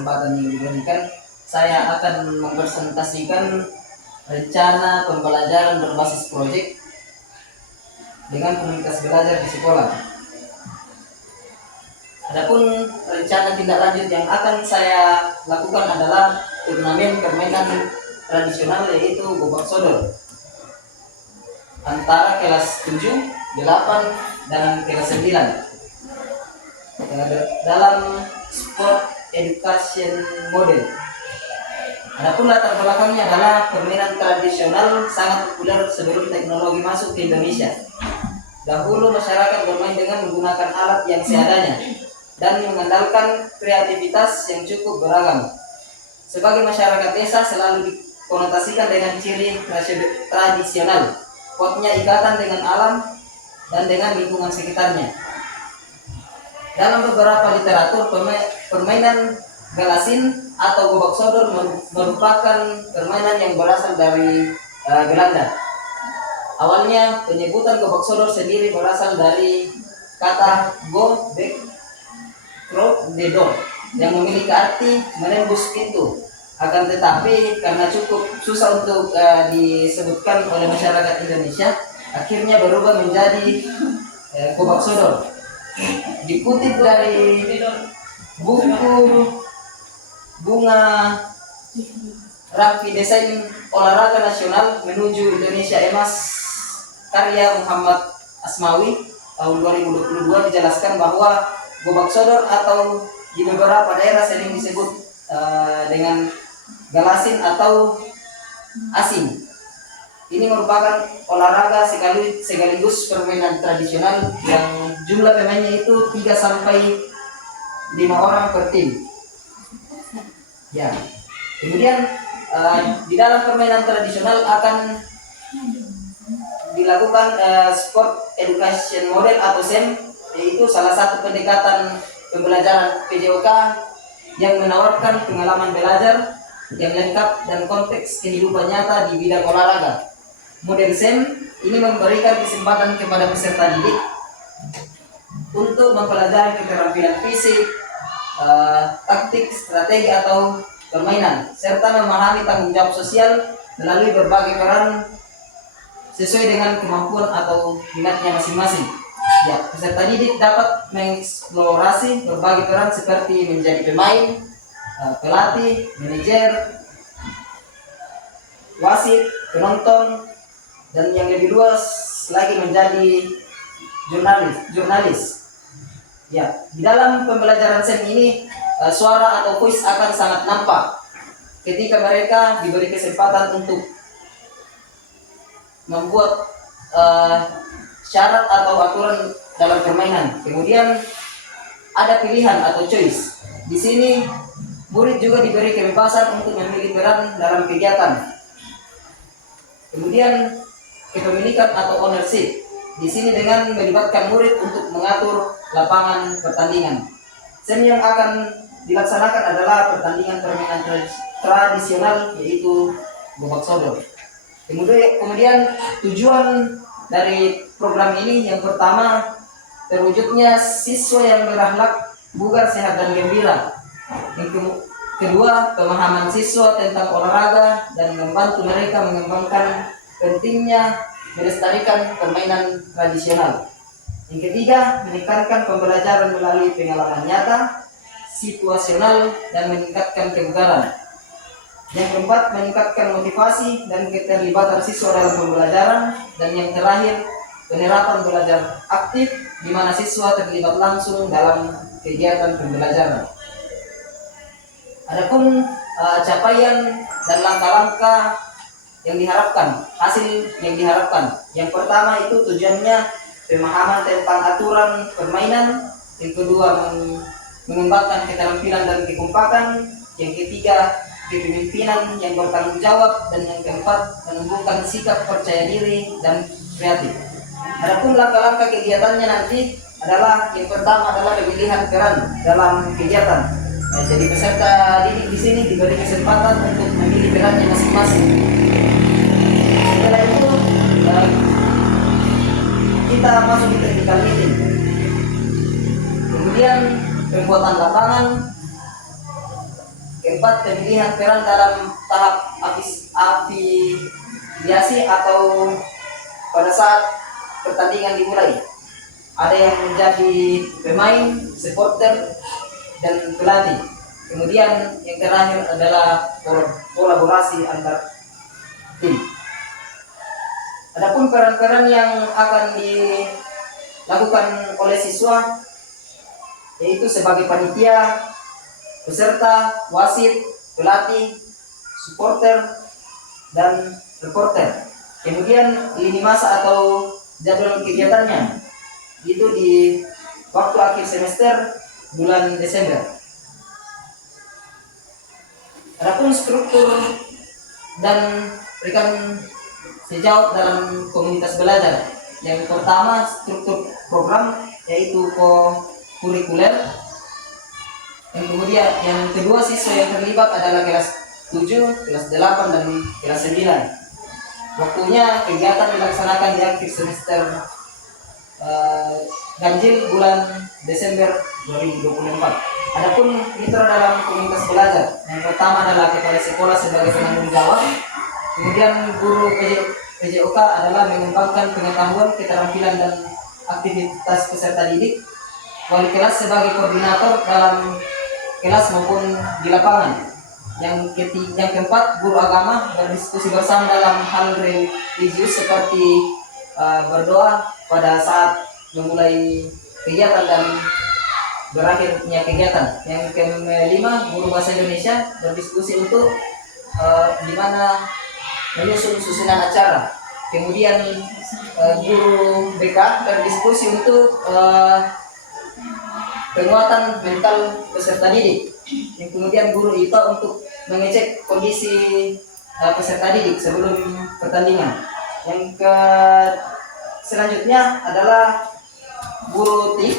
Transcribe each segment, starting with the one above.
kesempatan yang diberikan, saya akan mempresentasikan rencana pembelajaran berbasis proyek dengan komunitas belajar di sekolah. Adapun rencana tindak lanjut yang akan saya lakukan adalah turnamen permainan tradisional, yaitu gobak sodor, antara kelas 7, 8, dan kelas 9 dalam sport education model. Adapun latar belakangnya adalah permainan tradisional sangat populer sebelum teknologi masuk ke Indonesia. Dahulu masyarakat bermain dengan menggunakan alat yang seadanya dan mengandalkan kreativitas yang cukup beragam. Sebagai masyarakat desa selalu dikonotasikan dengan ciri tradisional, kuatnya ikatan dengan alam dan dengan lingkungan sekitarnya. Dalam beberapa literatur, permainan galasin atau gobak sodor merupakan permainan yang berasal dari Belanda. Awalnya penyebutan gobak sodor sendiri berasal dari kata go, bek, krok, dedor yang memiliki arti menembus pintu. Akan tetapi karena cukup susah untuk disebutkan oleh masyarakat Indonesia, akhirnya berubah menjadi gobak sodor. Dikutip dari buku Bunga Rapi Desain Olahraga Nasional Menuju Indonesia Emas karya Muhammad Asmawi tahun 2022, dijelaskan bahwa gobak sodor atau di beberapa daerah sering disebut dengan galasin atau asing. Ini merupakan olahraga sekaligus permainan tradisional yang jumlah pemainnya itu 3 sampai 5 orang per tim. Ya. Kemudian di dalam permainan tradisional akan dilakukan sport education model atau SEM, yaitu salah satu pendekatan pembelajaran PJOK yang menawarkan pengalaman belajar yang lengkap dan konteks kehidupan nyata di bidang olahraga. Model SEM ini memberikan kesempatan kepada peserta didik untuk mempelajari keterampilan fisik, taktik, strategi atau permainan, serta memahami tanggung jawab sosial melalui berbagai peran sesuai dengan kemampuan atau minatnya masing-masing. Ya, peserta didik dapat mengeksplorasi berbagai peran seperti menjadi pemain, pelatih, manajer, wasit, penonton, dan yang lebih luas lagi menjadi jurnalis. Ya, di dalam pembelajaran SEM ini suara atau voice akan sangat nampak ketika mereka diberi kesempatan untuk membuat syarat atau aturan dalam permainan. Kemudian ada pilihan atau choice. Di sini murid juga diberi kebebasan untuk memilih peran dalam kegiatan. Kemudian kepemilikan atau ownership. Di sini dengan melibatkan murid untuk mengatur lapangan pertandingan. SEM yang akan dilaksanakan adalah pertandingan permainan tradisional, yaitu gobak sodor. Kemudian tujuan dari program ini yang pertama, terwujudnya siswa yang berakhlak, bugar, sehat, dan gembira. Yang kedua, pemahaman siswa tentang olahraga dan membantu mereka mengembangkan pentingnya melestarikan permainan tradisional. Yang ketiga, menekankan pembelajaran melalui pengalaman nyata, situasional, dan meningkatkan kebugaran. Yang keempat, meningkatkan motivasi dan keterlibatan siswa dalam pembelajaran. Dan yang terakhir, penerapan belajar aktif di mana siswa terlibat langsung dalam kegiatan pembelajaran. Adapun capaian dan langkah-langkah yang diharapkan, hasil yang diharapkan. Yang pertama itu tujuannya pemahaman tentang aturan permainan. Yang kedua, mengembangkan keterampilan dan kekompakan. Yang ketiga, kepemimpinan yang bertanggung jawab. Dan yang keempat, menumbuhkan sikap percaya diri dan kreatif. Adapun langkah-langkah kegiatannya nanti adalah, yang pertama adalah pemilihan peran dalam kegiatan. Nah, jadi peserta didik di sini diberi kesempatan untuk memilih perannya masing-masing. Setelah itu kita masuk di technical meeting. Kemudian pembuatan lapangan, Keempat, pemilihan peran dalam tahap afiliasi atau pada saat pertandingan dimulai. Ada yang menjadi pemain, supporter, dan pelatih. Kemudian yang terakhir adalah kolaborasi antar tim. Adapun peran-peran yang akan dilakukan oleh siswa yaitu sebagai panitia, peserta, wasit, pelatih, supporter, dan reporter. Kemudian lini masa atau jadwal kegiatannya itu di waktu akhir semester bulan Desember. Adapun struktur dan rekan sejauh dalam komunitas belajar. Yang pertama, struktur program yaitu kurikuler. Yang kedua, siswa yang terlibat adalah kelas 7, kelas 8, dan kelas 9. Waktunya kegiatan dilaksanakan di akhir semester ganjil bulan Desember 2024. Adapun mitra dalam komunitas belajar, yang pertama adalah kepala sekolah sebagai penanggung jawab. Kemudian guru PJOK adalah mengembangkan pengetahuan, keterampilan, dan aktivitas peserta didik. Wali kelas sebagai koordinator dalam kelas maupun di lapangan. Yang keempat, guru agama berdiskusi bersama dalam hal religius seperti berdoa pada saat memulai kegiatan dan berakhirnya kegiatan. Yang kelima, guru bahasa Indonesia berdiskusi untuk gimana menyusun susunan acara. Kemudian guru BK berdiskusi untuk penguatan mental peserta didik. Yang kemudian guru IPA untuk mengecek kondisi peserta didik sebelum pertandingan. Yang selanjutnya adalah guru TIK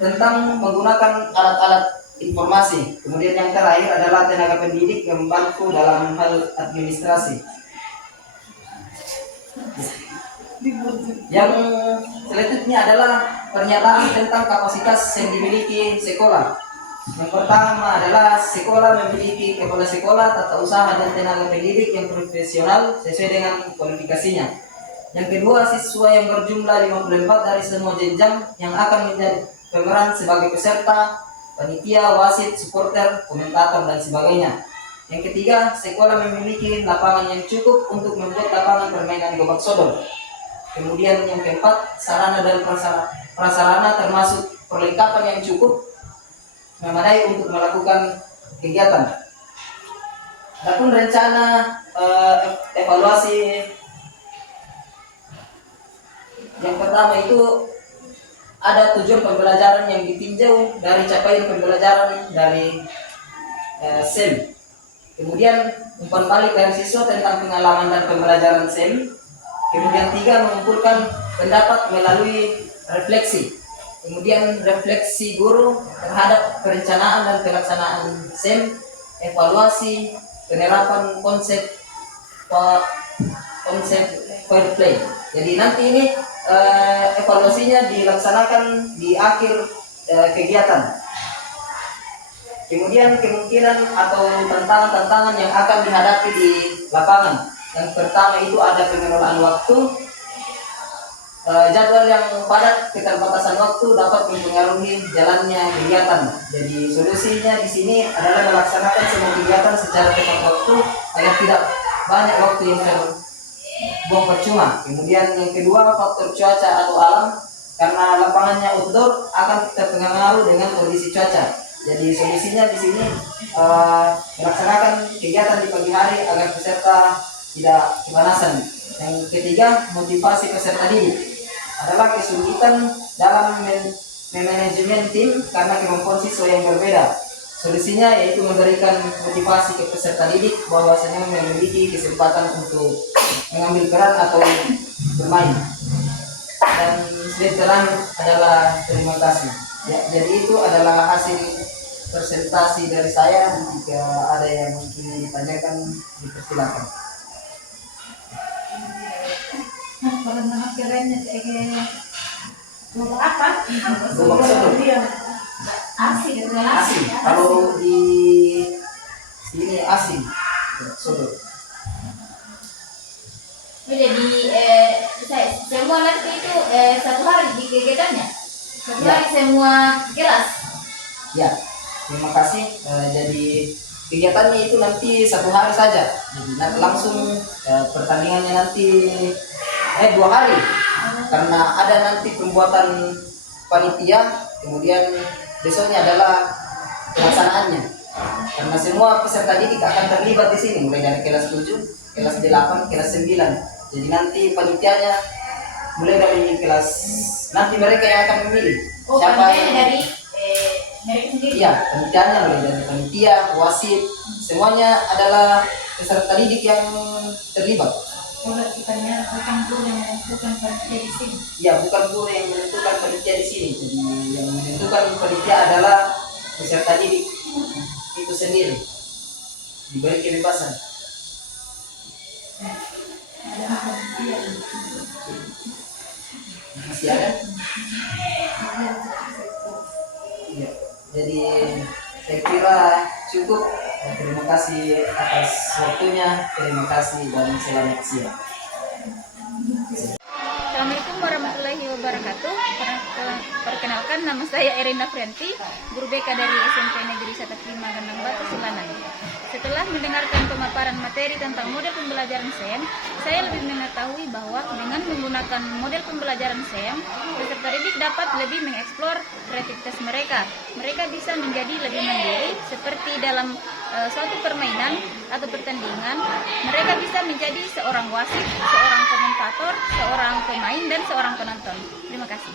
tentang menggunakan alat-alat informasi. Kemudian yang terakhir adalah tenaga pendidik yang membantu dalam hal administrasi. Yang selanjutnya adalah pernyataan tentang kapasitas yang dimiliki sekolah. Yang pertama adalah sekolah memiliki kepala sekolah, tata usaha, dan tenaga pendidik yang profesional sesuai dengan kualifikasinya. Yang kedua, siswa yang berjumlah 54 dari semua jenjang yang akan menjadi pemeran sebagai peserta, panitia, wasit, supporter, komentator, dan sebagainya. Yang ketiga, sekolah memiliki lapangan yang cukup untuk membuat lapangan permainan gobak sodor. Kemudian yang keempat, sarana dan prasarana termasuk perlengkapan yang cukup memadai untuk melakukan kegiatan. Adapun rencana evaluasi yang pertama itu ada tujuan pembelajaran yang ditinjau dari capaian pembelajaran dari SEM. Kemudian umpan balik dari siswa tentang pengalaman dan pembelajaran SEM. Kemudian 3, mengumpulkan pendapat melalui refleksi. Kemudian refleksi guru terhadap perencanaan dan pelaksanaan SEM, evaluasi penerapan konsep fair play. Jadi nanti ini evaluasinya dilaksanakan di akhir kegiatan. Kemudian kemungkinan atau tantangan-tantangan yang akan dihadapi di lapangan. Yang pertama itu ada pengelolaan waktu. Jadwal yang padat, keterbatasan waktu dapat mempengaruhi jalannya kegiatan. Jadi solusinya di sini adalah melaksanakan semua kegiatan secara tepat waktu agar tidak banyak waktu yang terbuang percuma. Kemudian yang kedua, faktor cuaca atau alam, karena lapangannya outdoor akan terpengaruh dengan kondisi cuaca. Jadi solusinya di sini melaksanakan kegiatan di pagi hari agar peserta tidak kepanasan. Yang ketiga, motivasi peserta didik adalah kesulitan dalam manajemen tim karena kemampuan siswa yang berbeda. Solusinya yaitu memberikan motivasi ke peserta didik bahwasanya memiliki kesempatan untuk mengambil peran atau bermain. Dan slide terakhir adalah terima kasih. Ya, jadi itu adalah hasil presentasi dari saya. Jika ada yang mungkin ditanyakan, dipersilakan. Pernah kiranya kayak mau apa? Gobak sodor. Asik, Asik. Kalau di Ini asing. Sodor. Jadi semua nanti itu satu hari di kegiatannya. Satu Ya. hari semua kelas. Ya, terima kasih. Jadi kegiatannya itu nanti 1 hari saja. Jadi langsung pertandingannya nanti 2 hari. Karena ada nanti pembuatan panitia, kemudian besoknya adalah pelaksanaannya. Karena semua peserta didik akan terlibat di sini, mulai dari kelas 7, kelas 8, kelas 9. Jadi nanti panitianya mulai dari kelas, nanti mereka yang akan memilih Oh, siapa panitianya yang dari mereka sendiri. iya, panitianya mulai dari panitia, wasit, semuanya adalah peserta didik yang terlibat. Kalau kitanya bukan guru yang menentukan panitia di sini. Ya, bukan guru yang menentukan panitia di sini. Jadi yang menentukan panitia adalah peserta didik itu sendiri. Diberi kebebasan. Ada panitia. Masih ada? Ya. Jadi saya kira cukup. Terima kasih atas waktunya. Terima kasih dan selamat siang. Assalamualaikum warahmatullahi wabarakatuh. Perkenalkan, nama saya Erina Frianti, guru BK dari SMP Negeri 1 Gandang Batu, Selanang. Setelah mendengarkan pemaparan materi tentang model pembelajaran SEM, saya lebih mengetahui bahwa dengan menggunakan model pembelajaran SEM, peserta didik dapat lebih mengeksplor kreativitas mereka. Mereka bisa menjadi lebih mandiri, seperti dalam suatu permainan atau pertandingan. Mereka bisa menjadi seorang wasit, seorang komentator, seorang pemain, dan seorang penonton. Terima kasih.